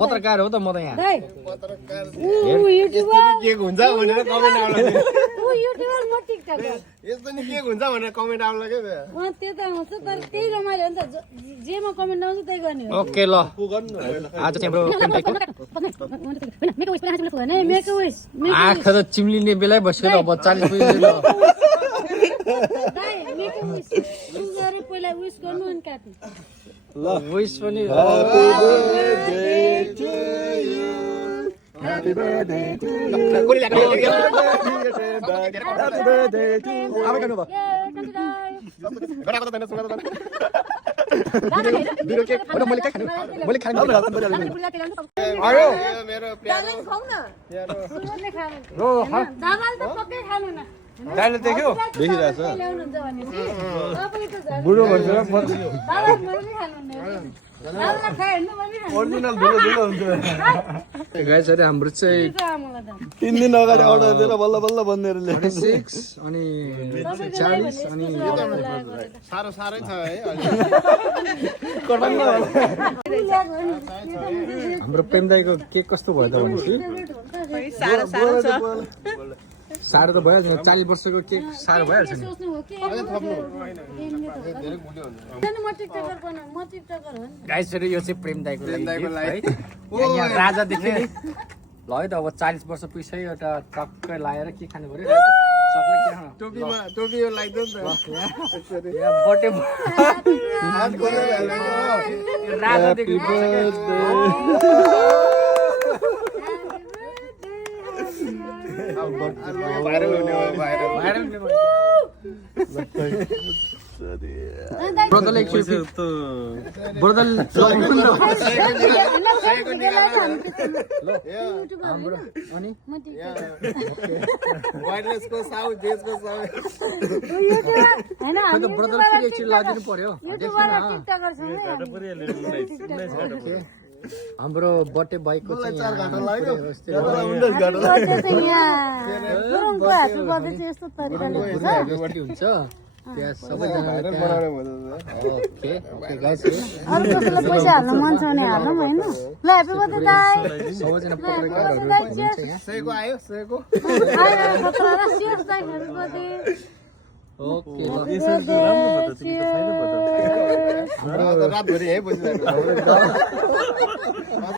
पत्रकार हो त म त यहाँ हुन्छ भनेर कमेन्ट आउला यस्तो नि के हुन्छ भनेर कमेन्ट आउला के त्यो त आउँछ तर त्यही रमाइलो हो नि त जेमा कमेन्ट आउँछ त्यही गर्ने हो ओके ल आज चाहिँ हाम्रो आँखा त चिम्लिने बेलै बस्यो र अब 40 पुग्यो ल पहिला विश गर्नु अनि काट्नु ल विश पनि Happy birthday to you. Happy birthday to you. Apa kan ba? दाइले देख्यो देखिरहेछ बुढो भन्छ गाइस अरे हाम्रो चाहिँ 3 दिन अगाडि अर्डर दिएर बल्ल बल्ल बन्नेर ल्याएको 6 अनि 40 अनि सारो सारै छ है हाम्रो प्रेम दाइको केक कस्तो भयो त भनेपछि सारो त भइहाल्छ 40 वर्षको केक सारो भइहाल्छ नि गाइस अरे यो चाहिँ प्रेम दाइको लागि यहाँ राजा देख्यो नि ल है त अब 40 वर्ष पछि एउटा टक्कै लाएर के खानु पर्यो चक्लेट के खानु टोपीमा टोपी लाइदियो नि त यहाँ बर्थडे राजा देख्यो भाइरल हुने हो भाइरल ब्रदरले एकचोटि ब्रदर हाम्रो अनि वायरलेसको साउथ देशको साउथ हैन ब्रदर फेरि एकचोटि लादिनु पर्यो हाम्रो बर्थडे बाइकको चाहिँ 4 घण्टा लाग्यो 19 घण्टा हुन्छ त्यहाँ सबैजना ओके ओके गाइस अरु कसैलाई पैसा हाल्न मन छ भने हाल्नु हैन ल ह्यापी बर्थडे दाइ सबैजना पत्रकारहरु हुनुहुन्छ यहाँ सेको आयो सेको आयो पत्रकार सियस दाइ ह्यापी बर्थडे ओके रातभरि है बसिरहेको